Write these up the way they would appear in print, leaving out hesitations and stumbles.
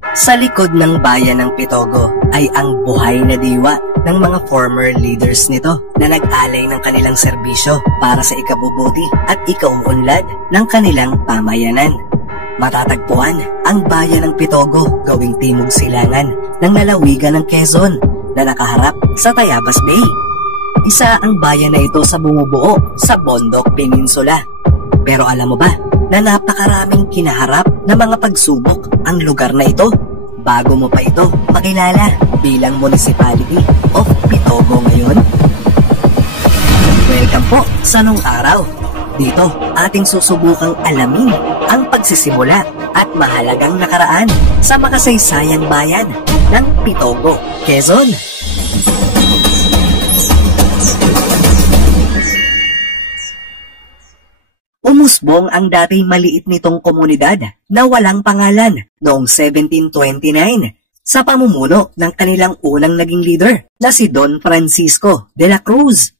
Sa likod ng bayan ng Pitogo ay ang buhay na diwa ng mga former leaders nito na nag-alay ng kanilang serbisyo para sa ikabubuti at ikauunlad ng kanilang pamayanan. Matatagpuan ang bayan ng Pitogo gawing timog silangan ng lalawigan ng Quezon na nakaharap sa Tayabas Bay. Isa ang bayan na ito sa bumubuo sa Bondok Peninsula. Pero alam mo ba na napakaraming kinaharap na mga pagsubok ang lugar na ito bago mo pa ito makilala bilang Municipality of Pitogo ngayon? Welcome po sa Nung Araw. Dito ating susubukang alamin ang pagsisimula at mahalagang nakaraan sa makasaysayang bayan ng Pitogo, Quezon. Umusbong ang dati maliit nitong komunidad na walang pangalan noong 1729 sa pamumuno ng kanilang unang naging leader na si Don Francisco de la Cruz.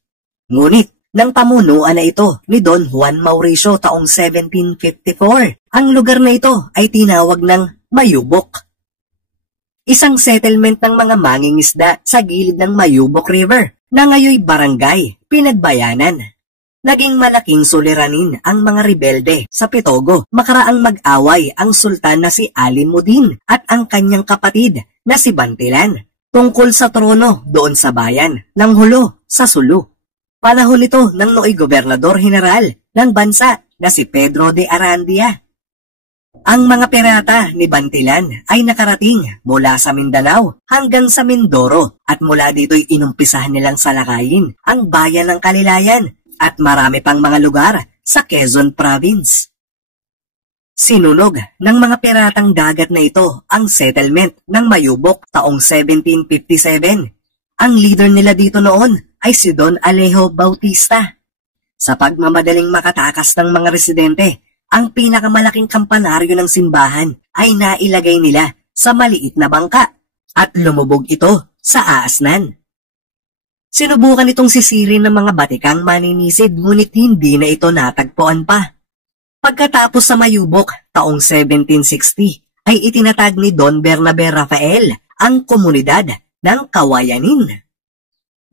Ngunit nang pamunuan na ito ni Don Juan Mauricio taong 1754, ang lugar na ito ay tinawag ng Mayubok. Isang settlement ng mga mangingisda sa gilid ng Mayubok River na ngayoy barangay Pinagbayanan. Naging malaking suliranin ang mga rebelde sa Pitogo makaraang mag-away ang sultan na si Alimuddin at ang kanyang kapatid na si Bantilan tungkol sa trono doon sa bayan ng Hulo sa Sulu. Panahon ito ng nooy gobernador general ng bansa na si Pedro de Arandia. Ang mga pirata ni Bantilan ay nakarating mula sa Mindanao hanggang sa Mindoro at mula dito'y inumpisahan nilang salakayin ang bayan ng Kalilayan at marami pang mga lugar sa Quezon Province. Sinunog ng mga piratang dagat na ito ang settlement ng Mayubok taong 1757. Ang leader nila dito noon ay si Don Alejo Bautista. Sa pagmamadaling makatakas ng mga residente, ang pinakamalaking kampanaryo ng simbahan ay nailagay nila sa maliit na bangka at lumubog ito sa aasnan. Sinubukan itong sisirin ng mga batikang maninisid ngunit hindi na ito natagpuan pa. Pagkatapos sa Mayubok taong 1760 ay itinatag ni Don Bernabe Rafael ang komunidad ng Kawayanin.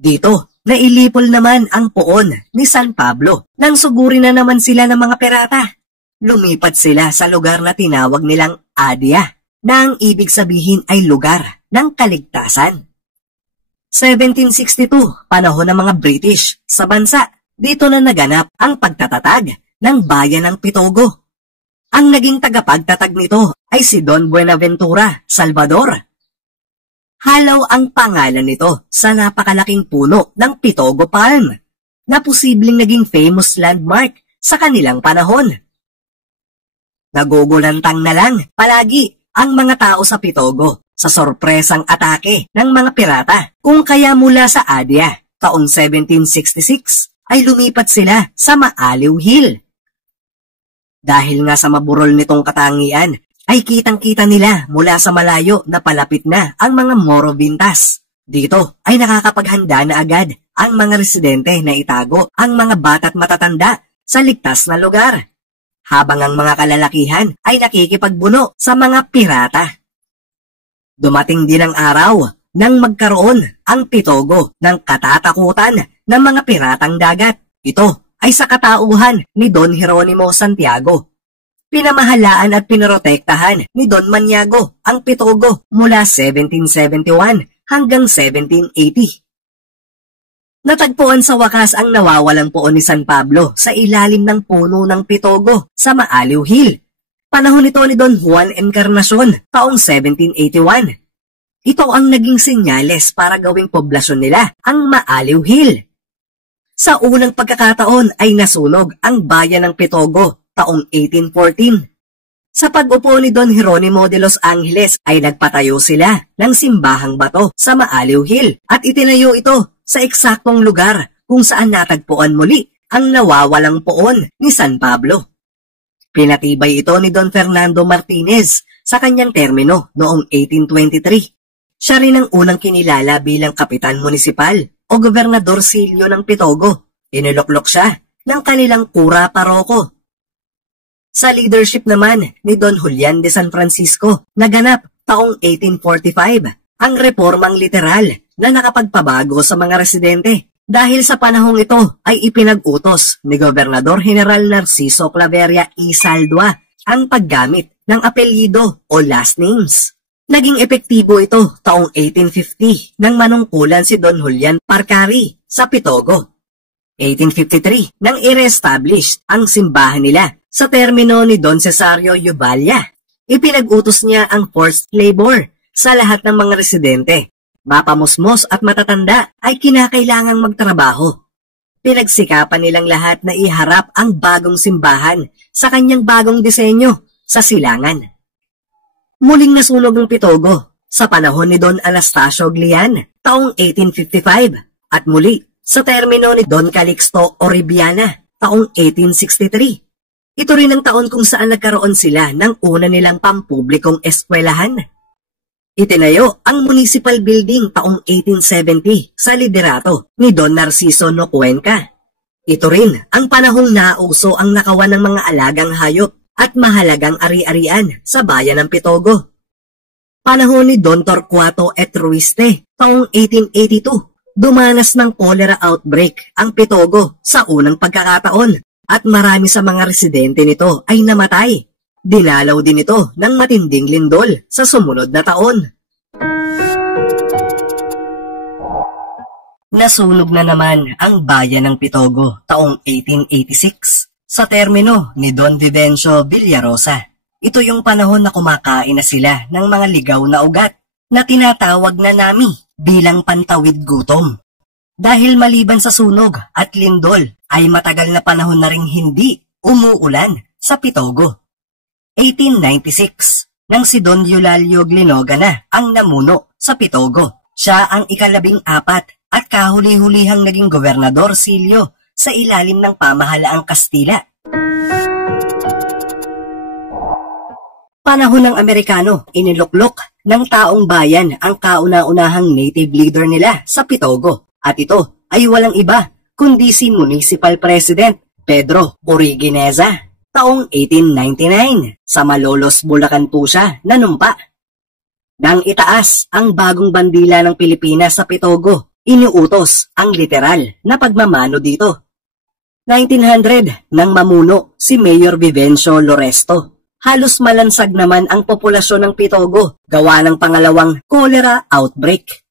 Dito, nailipol naman ang poon ni San Pablo nang sugurin na naman sila ng mga pirata. Lumipat sila sa lugar na tinawag nilang Adia na ang ibig sabihin ay lugar ng kaligtasan. 1762, panahon ng mga British sa bansa. Dito na naganap ang pagtatatag ng bayan ng Pitogo. Ang naging tagapagtatag nito ay si Don Buenaventura Salvador. Halaw ang pangalan nito sa napakalaking puno ng Pitogo Palm na posibleng naging famous landmark sa kanilang panahon. Nagugulantang na lang palagi ang mga tao sa Pitogo sa sorpresang atake ng mga pirata kung kaya mula sa Adia taong 1766 ay lumipat sila sa Maaliw Hill. Dahil nga sa maburol nitong katangian ay kitang-kita nila mula sa malayo na palapit na ang mga Morovintas. Dito ay nakakapaghanda na agad ang mga residente na itago ang mga bata't matatanda sa ligtas na lugar, habang ang mga kalalakihan ay nakikipagbuno sa mga pirata. Dumating din ang araw nang magkaroon ang Pitogo ng katatakutan ng mga piratang dagat. Ito ay sa katauhan ni Don Jeronimo Santiago. Pinamahalaan at pinoprotektahan ni Don Maniago ang Pitogo mula 1771 hanggang 1780. Natagpuan sa wakas ang nawawalang poon ni San Pablo sa ilalim ng puno ng Pitogo sa Maaliw Hill. Panahon ito ni Don Juan Encarnacion taong 1781. Ito ang naging senyales para gawing poblasyon nila ang Maaliw Hill. Sa unang pagkakataon ay nasunog ang bayan ng Pitogo taong 1814. Sa pag-upo ni Don Jeronimo de Los Angeles ay nagpatayo sila ng simbahang bato sa Maaliw Hill at itinayo ito sa eksaktong lugar kung saan natagpuan muli ang nawawalang poon ni San Pablo. Pinatibay ito ni Don Fernando Martinez sa kanyang termino noong 1823. Siya rin ang unang kinilala bilang kapitan munisipal o gobernador silyo ng Pitogo. Iniluklok siya ng kanilang kura paroko. Sa leadership naman ni Don Julian de San Francisco, naganap taong 1845, ang reformang literal na nakapagpabago sa mga residente. Dahil sa panahong ito ay ipinag-utos ni Gobernador General Narciso Claveria y Saldua ang paggamit ng apelyido o last names. Naging epektibo ito taong 1850 nang manungkulan si Don Julian Parcari sa Pitogo. 1853 nang i-reestablish ang simbahan nila sa termino ni Don Cesario Yubalia. Ipinag-utos niya ang forced labor sa lahat ng mga residente. Mapamusmos at matatanda ay kinakailangang magtrabaho. Pinagsikapan nilang lahat na iharap ang bagong simbahan sa kanyang bagong disenyo sa silangan. Muling nasunog ang Pitogo sa panahon ni Don Anastasio Glian taong 1855 at muli sa termino ni Don Calixto Oribiana taong 1863. Ito rin ang taon kung saan nagkaroon sila ng una nilang pampublikong eskwelahan. Itinayo ang municipal building taong 1870 sa liderato ni Don Narciso No Cuenca. Ito rin ang panahong nauso ang nakawan ng mga alagang hayop at mahalagang ari-arian sa bayan ng Pitogo. Panahon ni Don Torcuato et Ruiste taong 1882. Dumanas ng cholera outbreak ang Pitogo sa unang pagkakataon at marami sa mga residente nito ay namatay. Dinalaw din ito ng matinding lindol sa sumunod na taon. Nasunog na naman ang bayan ng Pitogo taong 1886 sa termino ni Don Vivencio Villarosa. Ito yung panahon na kumakain na sila ng mga ligaw na ugat na tinatawag na nami bilang pantawid gutom. Dahil maliban sa sunog at lindol ay matagal na panahon na ring hindi umuulan sa Pitogo. 1896 nang si Don Eulalio Glinoga na ang namuno sa Pitogo. Siya ang ika-14 at kahuli-hulihang naging gobernador Silio sa ilalim ng pamahalaang Kastila. Panahon ng Amerikano, iniluklok ng taong bayan ang kauna-unahang native leader nila sa Pitogo. At ito ay walang iba kundi si Municipal President Pedro Origineza. Taong 1899, sa Malolos, Bulacan po siya nanumpa. Nang itaas ang bagong bandila ng Pilipinas sa Pitogo, iniutos ang literal na pagmamano dito. 1900 nang mamuno si Mayor Vivencio Loresto. Halos malansag naman ang populasyon ng Pitogo gawa ng pangalawang cholera outbreak.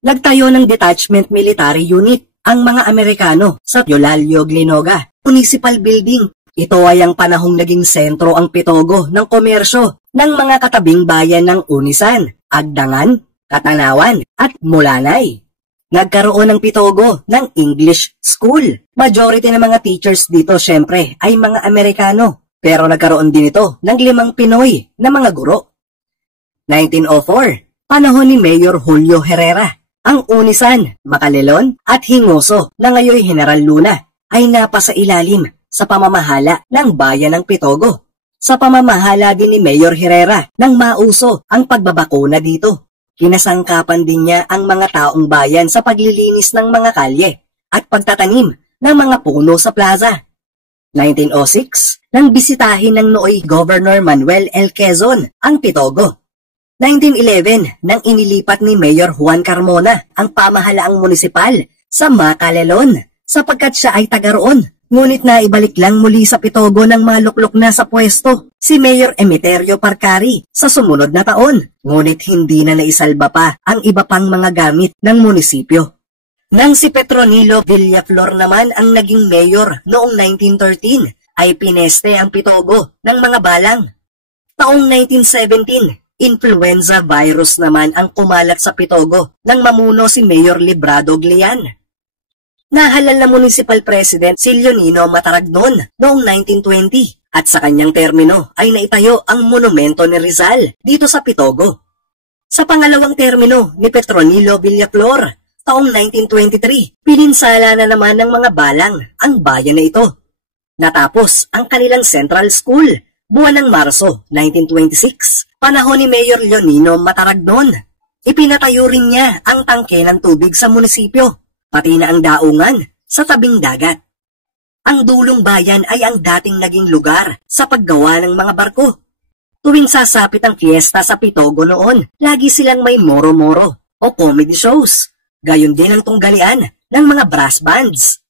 Nagtayo ng detachment military unit ang mga Amerikano sa Eulalio Glinoga Municipal Building. Ito ay ang panahong naging sentro ang Pitogo ng komersyo ng mga katabing bayan ng Unisan, Agdangan, Katanawan at Mulanay. Nagkaroon ng Pitogo ng English School. Majority ng mga teachers dito syempre ay mga Amerikano. Pero nagkaroon din ito ng 5 Pinoy na mga guro. 1904, panahon ni Mayor Julio Herrera, ang Unisan, Makalelon at Hingoso na ngayon General Luna ay napasa ilalim sa pamamahala ng bayan ng Pitogo. Sa pamamahala din ni Mayor Herrera nang mauso ang pagbabakuna dito. Kinasangkapan din niya ang mga taong bayan sa paglilinis ng mga kalye at pagtatanim ng mga puno sa plaza. 1906, nang bisitahin ng nooy Governor Manuel L. Quezon ang Pitogo. 1911, nang inilipat ni Mayor Juan Carmona ang pamahalaang munisipal sa Makalelon sapagkat siya ay taga roon. Ngunit naibalik lang muli sa Pitogo ng mga luklok na sa pwesto si Mayor Emeterio Parcari sa sumunod na taon. Ngunit hindi na naisalba pa ang iba pang mga gamit ng munisipyo. Nang si Petronilo Villaflor naman ang naging mayor noong 1913, ay pineste ang Pitogo ng mga balang. Taong 1917, influenza virus naman ang kumalat sa Pitogo nang mamuno si Mayor Librado Glian. Nahalal na Municipal President si Leonino Mataragnon noong 1920 at sa kanyang termino ay naitayo ang monumento ni Rizal dito sa Pitogo. Sa pangalawang termino ni Petronilo Villaflor, taong 1923, pininsala na naman ng mga balang ang bayan na ito. Natapos ang kanilang Central School buwan ng Marso 1926, panahon ni Mayor Leonino Mataragnon. Ipinatayo rin niya ang tangke ng tubig sa munisipyo, pati na ang daungan sa tabing dagat. Ang Dulong Bayan ay ang dating naging lugar sa paggawa ng mga barko. Tuwing sasapit ang fiesta sa Pitogo noon, lagi silang may moro-moro o comedy shows. Gayon din ang tunggalian ng mga brass bands.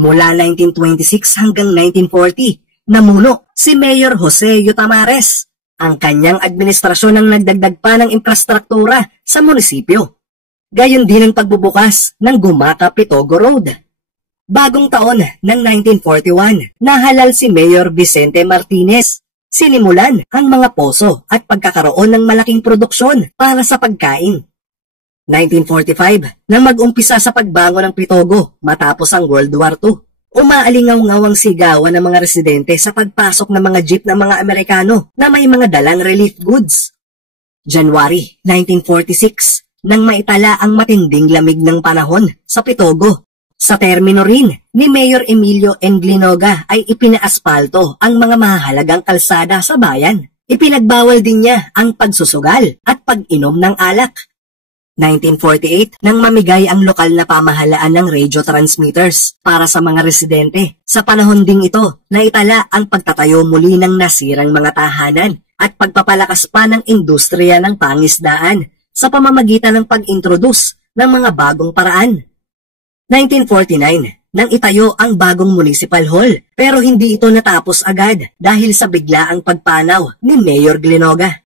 Mula 1926 hanggang 1940, namuno si Mayor Jose Yutamares. Ang kanyang administrasyon ang nagdagdag pa ng infrastruktura sa munisipyo. Gayon din ang pagbubukas ng Gumaka Pitogo Road. Bagong taon ng 1941, nahalal si Mayor Vicente Martinez. Sinimulan ang mga poso at pagkakaroon ng malaking produksyon para sa pagkain. 1945, nang mag-umpisa sa pagbangon ng Pitogo matapos ang World War II. Umaalingaw-ngaw ang sigawan ng mga residente sa pagpasok ng mga jeep ng mga Amerikano na may mga dalang relief goods. January 1946, nang maitala ang matinding lamig ng panahon sa Pitogo. Sa termino rin ni Mayor Emilio Englinoga ay ipinaaspalto ang mga mahalagang kalsada sa bayan. Ipinagbawal din niya ang pagsusugal at pag-inom ng alak. 1948 nang mamigay ang lokal na pamahalaan ng radio transmitters para sa mga residente. Sa panahon ding ito, naitala ang pagtatayo muli ng nasirang mga tahanan at pagpapalakas pa ng industriya ng pangisdaan sa pamamagitan ng pag-introduce ng mga bagong paraan. 1949 nang itayo ang bagong municipal hall pero hindi ito natapos agad dahil sa biglaang pagpanaw ni Mayor Glinoga.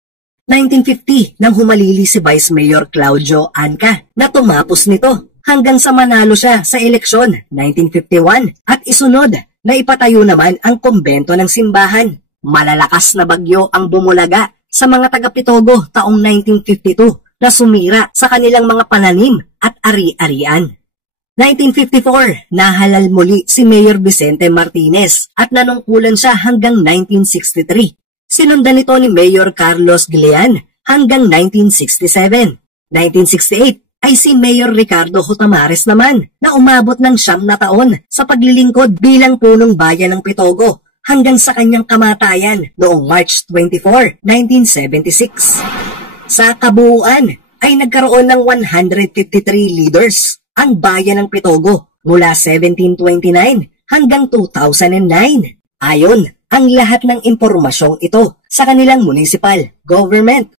1950 nang humalili si Vice Mayor Claudio Anca na tumapos nito hanggang sa manalo siya sa eleksyon 1951 at isunod na ipatayo naman ang kumbento ng simbahan. Malalakas na bagyo ang bumulaga sa mga taga-Pitogo taong 1952 na sumira sa kanilang mga pananim at ari-arian. 1954, nahalal muli si Mayor Vicente Martinez at nanungkulan siya hanggang 1963. Sinundan nito ni Mayor Carlos Glian hanggang 1967. 1968 ay si Mayor Ricardo Hutamares naman na umabot ng 9 na taon sa paglilingkod bilang punong bayan ng Pitogo hanggang sa kanyang kamatayan noong March 24, 1976. Sa kabuuan ay nagkaroon ng 153 leaders ang bayan ng Pitogo mula 1729 hanggang 2009. Ayon ang lahat ng impormasyong ito sa kanilang municipal government